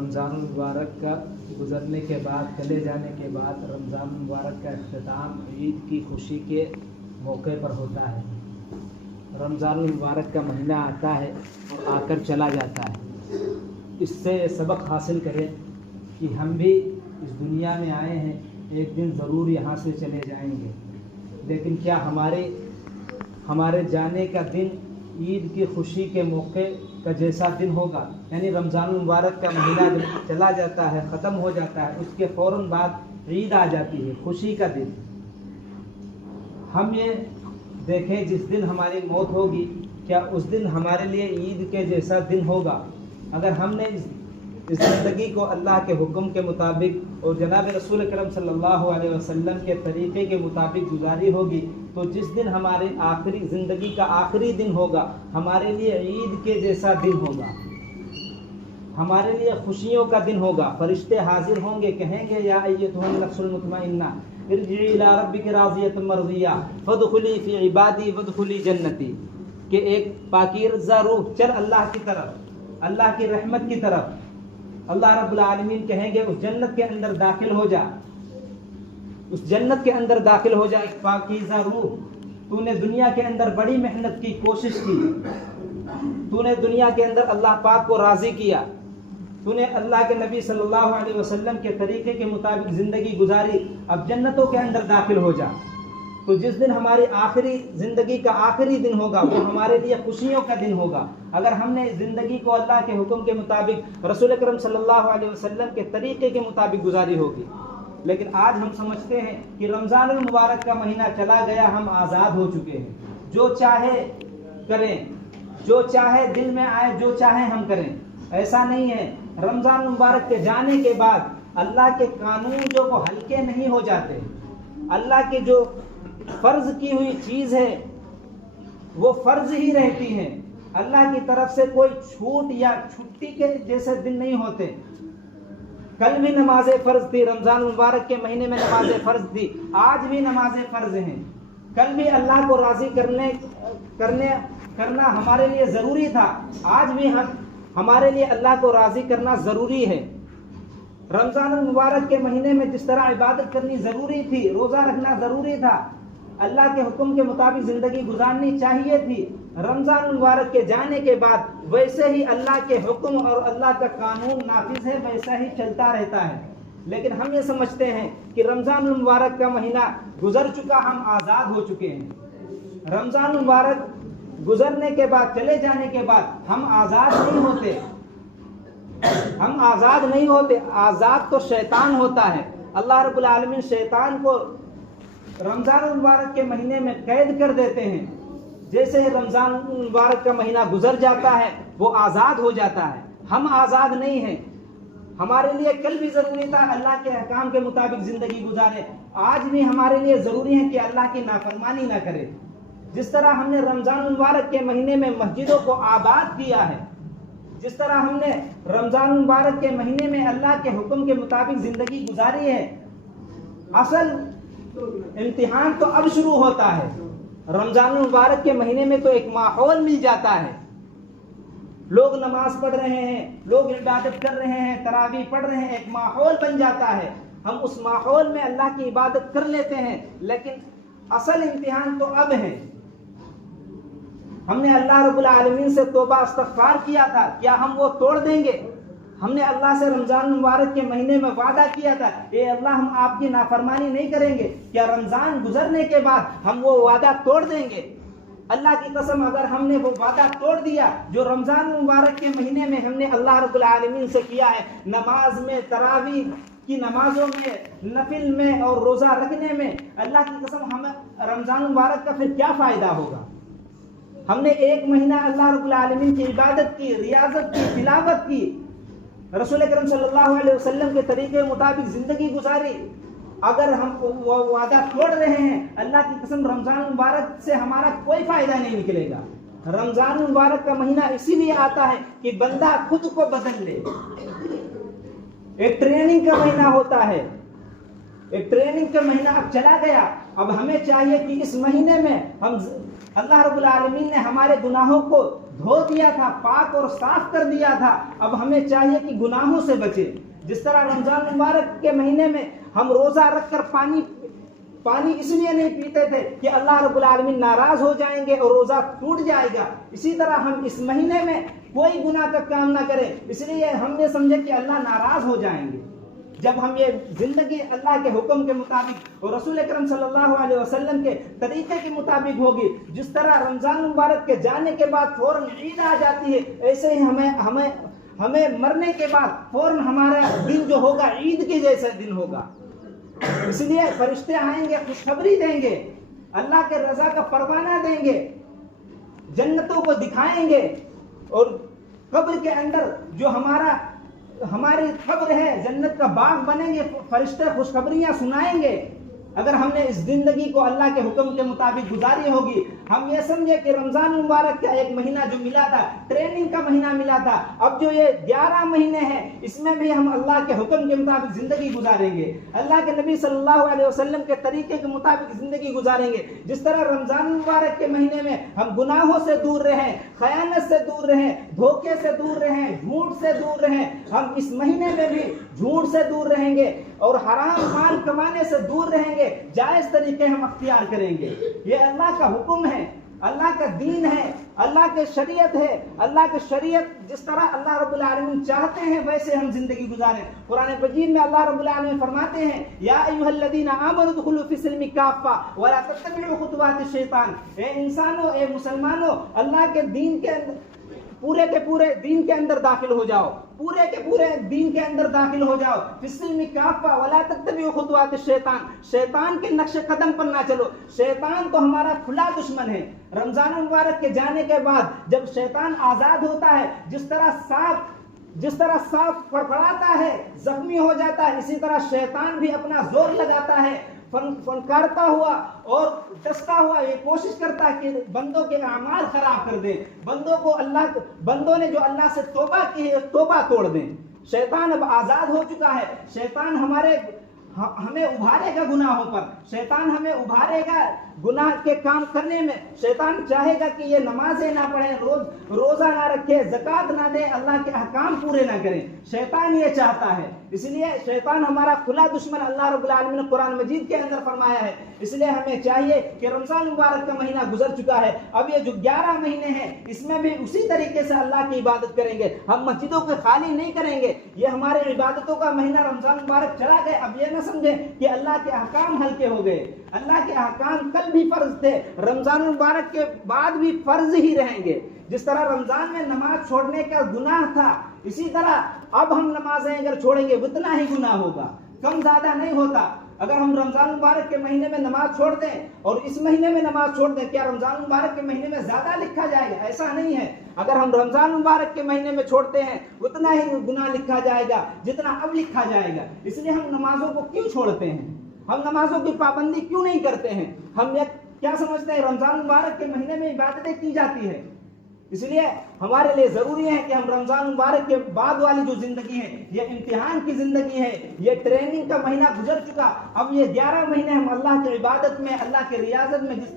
رمضان المبارک کا گزرنے کے بعد چلے جانے کے بعد رمضان المبارک کا اختتام عید کی خوشی کے موقع پر ہوتا ہے۔ رمضان المبارک کا مہینہ آتا ہے اور آ کر چلا جاتا ہے۔ اس سے سبق حاصل کریں کہ ہم بھی اس دنیا میں آئے ہیں، ایک دن ضرور یہاں سے چلے جائیں گے، لیکن کیا ہمارے جانے کا دن عید کی خوشی کے موقع کا جیسا دن ہوگا؟ یعنی رمضان المبارک کا مہینہ جب چلا جاتا ہے، ختم ہو جاتا ہے، اس کے فوراً بعد عید آ جاتی ہے، خوشی کا دن۔ ہم یہ دیکھیں جس دن ہماری موت ہوگی، کیا اس دن ہمارے لیے عید کے جیسا دن ہوگا؟ اگر ہم نے اس زندگی کو اللہ کے حکم کے مطابق اور جناب رسول اکرم صلی اللہ علیہ وسلم کے طریقے کے مطابق گزاری ہوگی، تو جس دن ہمارے زندگی کا آخری دن ہوگا، ہمارے لیے عید کے جیسا دن ہوگا، ہمارے لیے خوشیوں کا دن ہوگا۔ فرشتے حاضر ہوں گے، کہیں گے یا ایتھا النفس المطمئنہ ارجعی الی ربک راضیۃ مرضیہ فادخلی فی عبادی وادخلی جنتی، کہ ایک پاکیزہ روح چل اللہ کی طرف، اللہ کی رحمت کی طرف۔ اللہ رب العالمین کہیں گے اس جنت کے اندر داخل ہو جا، اس جنت کے اندر داخل ہو جا ایک پاکیزہ روح، تو نے دنیا کے اندر بڑی محنت کی، کوشش کی، تو نے دنیا کے اندر اللہ پاک کو راضی کیا، تو نے اللہ کے نبی صلی اللہ علیہ وسلم کے طریقے کے مطابق زندگی گزاری، اب جنتوں کے اندر داخل ہو جا۔ تو جس دن ہماری زندگی کا آخری دن ہوگا، وہ ہمارے لیے خوشیوں کا دن ہوگا، اگر ہم نے زندگی کو اللہ کے حکم کے مطابق، رسول اکرم صلی اللہ علیہ وسلم کے طریقے کے مطابق گزاری ہوگی۔ لیکن آج ہم سمجھتے ہیں کہ رمضان المبارک کا مہینہ چلا گیا، ہم آزاد ہو چکے ہیں، جو چاہے کریں، جو چاہے دل میں آئے، جو چاہے ہم کریں۔ ایسا نہیں ہے۔ رمضان المبارک کے جانے کے بعد اللہ کے قانون جو وہ ہلکے نہیں ہو جاتے، اللہ کی جو فرض کی ہوئی چیز ہے وہ فرض ہی رہتی ہیں، اللہ کی طرف سے کوئی چھوٹ یا چھٹی کے جیسے دن نہیں ہوتے۔ کل بھی نماز فرض تھی، رمضان المبارک کے مہینے میں نماز فرض تھی، آج بھی نماز فرض ہیں۔ کل بھی اللہ کو راضی کرنا ہمارے لیے ضروری تھا، آج بھی ہمارے لیے اللہ کو راضی کرنا ضروری ہے۔ رمضان المبارک کے مہینے میں جس طرح عبادت کرنی ضروری تھی، روزہ رکھنا ضروری تھا، اللہ کے حکم کے مطابق زندگی گزارنی چاہیے تھی، رمضان المبارک کے جانے کے بعد ویسے ہی اللہ کے حکم اور اللہ کا قانون نافذ ہے، ویسا ہی چلتا رہتا ہے۔ لیکن ہم یہ سمجھتے ہیں کہ رمضان المبارک کا مہینہ گزر چکا، ہم آزاد ہو چکے ہیں۔ رمضان المبارک گزرنے کے بعد، چلے جانے کے بعد ہم آزاد نہیں ہوتے، ہم آزاد نہیں ہوتے، آزاد تو شیطان ہوتا ہے۔ اللہ رب العالمین شیطان کو رمضان المبارک کے مہینے میں قید کر دیتے ہیں، جیسے ہی رمضان المبارک کا مہینہ گزر جاتا ہے وہ آزاد ہو جاتا ہے۔ ہم آزاد نہیں ہیں۔ ہمارے لیے کل بھی ضروری تھا اللہ کے احکام کے مطابق زندگی گزارے، آج بھی ہمارے لیے ضروری ہے کہ اللہ کی نافرمانی نہ کرے۔ جس طرح ہم نے رمضان المبارک کے مہینے میں مسجدوں کو آباد کیا ہے، جس طرح ہم نے رمضان المبارک کے مہینے میں اللہ کے حکم کے مطابق زندگی گزاری ہے، اصل امتحان تو اب شروع ہوتا ہے۔ رمضان المبارک کے مہینے میں تو ایک ماحول مل جاتا ہے، لوگ نماز پڑھ رہے ہیں، لوگ عبادت کر رہے ہیں، تراویح پڑھ رہے ہیں، ایک ماحول بن جاتا ہے، ہم اس ماحول میں اللہ کی عبادت کر لیتے ہیں۔ لیکن اصل امتحان تو اب ہے۔ ہم نے اللہ رب العالمین سے توبہ استغفار کیا تھا، کیا ہم وہ توڑ دیں گے؟ ہم نے اللہ سے رمضان مبارک کے مہینے میں وعدہ کیا تھا، اے اللہ ہم آپ کی نافرمانی نہیں کریں گے، کیا رمضان گزرنے کے بعد ہم وہ وعدہ توڑ دیں گے؟ اللہ کی قسم، اگر ہم نے وہ وعدہ توڑ دیا جو رمضان مبارک کے مہینے میں ہم نے اللہ رب العالمین سے کیا ہے، نماز میں، تراویح کی نمازوں میں، نفل میں اور روزہ رکھنے میں، اللہ کی قسم ہمیں رمضان مبارک کا پھر کیا فائدہ ہوگا؟ ہم نے ایک مہینہ اللہ رب العالمین کی عبادت کی، ریاضت کی، تلاوت کی، رسول اکرم صلی اللہ علیہ وسلم کے طریقے مطابق زندگی گزاری، اگر ہم وہ وعدہ توڑ رہے ہیں، اللہ کی قسم رمضان مبارک سے ہمارا کوئی فائدہ نہیں نکلے گا۔ رمضان مبارک کا مہینہ اسی لیے آتا ہے کہ بندہ خود کو بدل لے، ایک ٹریننگ کا مہینہ ہوتا ہے، ایک ٹریننگ کا مہینہ اب چلا گیا۔ اب ہمیں چاہیے کہ اس مہینے میں ہم اللہ رب العالمین نے ہمارے گناہوں کو دھو دیا تھا، پاک اور صاف کر دیا تھا، اب ہمیں چاہیے کہ گناہوں سے بچیں۔ جس طرح رمضان مبارک کے مہینے میں ہم روزہ رکھ کر پانی اس لیے نہیں پیتے تھے کہ اللہ رب العالمین ناراض ہو جائیں گے اور روزہ ٹوٹ جائے گا، اسی طرح ہم اس مہینے میں کوئی گناہ کا کام نہ کریں اس لیے ہم نے سمجھے کہ اللہ ناراض ہو جائیں گے۔ جب ہم یہ زندگی اللہ کے حکم کے مطابق اور رسول اکرم صلی اللہ علیہ وسلم کے طریقے کے مطابق ہوگی، جس طرح رمضان مبارک کے جانے کے بعد فوراً عید آ جاتی ہے، ایسے ہی ہمیں مرنے کے بعد فوراً ہمارا دن جو ہوگا عید کے جیسا دن ہوگا۔ اس لیے فرشتے آئیں گے، خوشخبری دیں گے، اللہ کے رضا کا پروانہ دیں گے، جنتوں کو دکھائیں گے، اور قبر کے اندر جو ہماری قبر ہے جنت کا باغ بنیں گے، فرشتے خوشخبریاں سنائیں گے۔ اگر ہم نے اس زندگی کو اللہ کے حکم کے مطابق گزاری ہوگی، ہم یہ سمجھے کہ رمضان مبارک کا ایک مہینہ جو ملا تھا ٹریننگ کا مہینہ ملا تھا، اب جو یہ 11 مہینے ہیں اس میں بھی ہم اللہ کے حکم کے مطابق زندگی گزاریں گے، اللہ کے نبی صلی اللہ علیہ وسلم کے طریقے کے مطابق زندگی گزاریں گے۔ جس طرح رمضان مبارک کے مہینے میں ہم گناہوں سے دور رہیں، خیانت سے دور رہیں، دھوکے سے دور رہیں، جھوٹ سے دور رہیں، ہم اس مہینے میں بھی جھوٹ سے دور رہیں گے اور حرام مال کمانے سے دور رہیں گے، جائز طریقے ہم اختیار کریں گے۔ یہ اللہ کا حکم ہے، اللہ کا دین ہے، اللہ کی شریعت ہے۔ اللہ کی شریعت جس طرح اللہ رب العالمین چاہتے ہیں ویسے ہم زندگی گزاریں۔ قرآن مجید میں اللہ رب العالمین فرماتے ہیں یا ایھا الذین آمنوا ادخلوا فی السلم کافہ ولا تتبعوا خطوات الشیطان، اے انسانوں، اے مسلمانوں، اللہ کے دین کے پورے کے پورے دین کے اندر داخل ہو جاؤ، پورے کے پورے دین کے اندر داخل ہو جاؤ۔ فی السلم کافہ ولا تتبعوا خطوات الشیطان، شیطان کے نقش قدم پر نہ چلو، شیطان تو ہمارا کھلا دشمن ہے۔ رمضان مبارک کے جانے کے بعد جب شیطان آزاد ہوتا ہے، جس طرح سانپ فڑفڑاتا ہے، زخمی ہو جاتا ہے، اسی طرح شیطان بھی اپنا زور لگاتا ہے، فنکارتا ہوا اور ڈستا ہوا یہ کوشش کرتا ہے کہ بندوں کے اعمال خراب کر دیں، بندوں نے جو اللہ سے توبہ کی ہے توبہ توڑ دیں۔ شیطان اب آزاد ہو چکا ہے، شیطان ہمیں ابھارے گا گناہوں پر، شیطان ہمیں ابھارے گا گناہ کے کام کرنے میں۔ شیطان چاہے گا کہ یہ نمازیں نہ پڑھیں، روزہ نہ رکھے، زکوٰۃ نہ دیں، اللہ کے احکام پورے نہ کریں، شیطان یہ چاہتا ہے۔ اس لیے شیطان ہمارا کھلا دشمن اللہ رب العالمین نے قرآن مجید کے اندر فرمایا ہے۔ اس لیے ہمیں چاہیے کہ رمضان مبارک کا مہینہ گزر چکا ہے، اب یہ جو 11 مہینے ہیں اس میں بھی اسی طریقے سے اللہ کی عبادت کریں گے، ہم مسجدوں کو خالی نہیں کریں گے۔ یہ ہمارے عبادتوں کا مہینہ رمضان مبارک چلا گئے، اب یہ نہ سمجھیں کہ اللہ کے احکام ہلکے ہو گئے، اللہ کے احکام کل بھی فرض تھے، رمضان مبارک کے بعد بھی فرض ہی رہیں گے۔ جس طرح رمضان میں نماز چھوڑنے کا گناہ تھا، اسی طرح اب ہم نمازیں اگر چھوڑیں گے اتنا ہی گناہ ہوگا، کم زیادہ نہیں ہوتا۔ اگر ہم رمضان مبارک کے مہینے میں نماز چھوڑ دیں اور اس مہینے میں نماز چھوڑ دیں، کیا رمضان مبارک کے مہینے میں زیادہ لکھا جائے گا؟ ایسا نہیں ہے۔ اگر ہم رمضان مبارک کے مہینے میں چھوڑتے ہیں اتنا ہی گناہ لکھا جائے گا جتنا اب لکھا جائے گا۔ اس لیے ہم نمازوں کو کیوں چھوڑتے ہیں؟ ہم نمازوں کی پابندی کیوں نہیں کرتے ہیں؟ ہم یہ کیا سمجھتے ہیں رمضان مبارک کے مہینے میں عبادتیں کی جاتی ہے؟ اس لیے ہمارے لیے ضروری ہے کہ ہم رمضان مبارک کے بعد والی جو زندگی ہے یہ امتحان کی زندگی ہے، یہ ٹریننگ کا مہینہ گزر چکا، اب یہ 11 مہینے ہم اللہ کی عبادت میں، اللہ کی ریاضت میں جس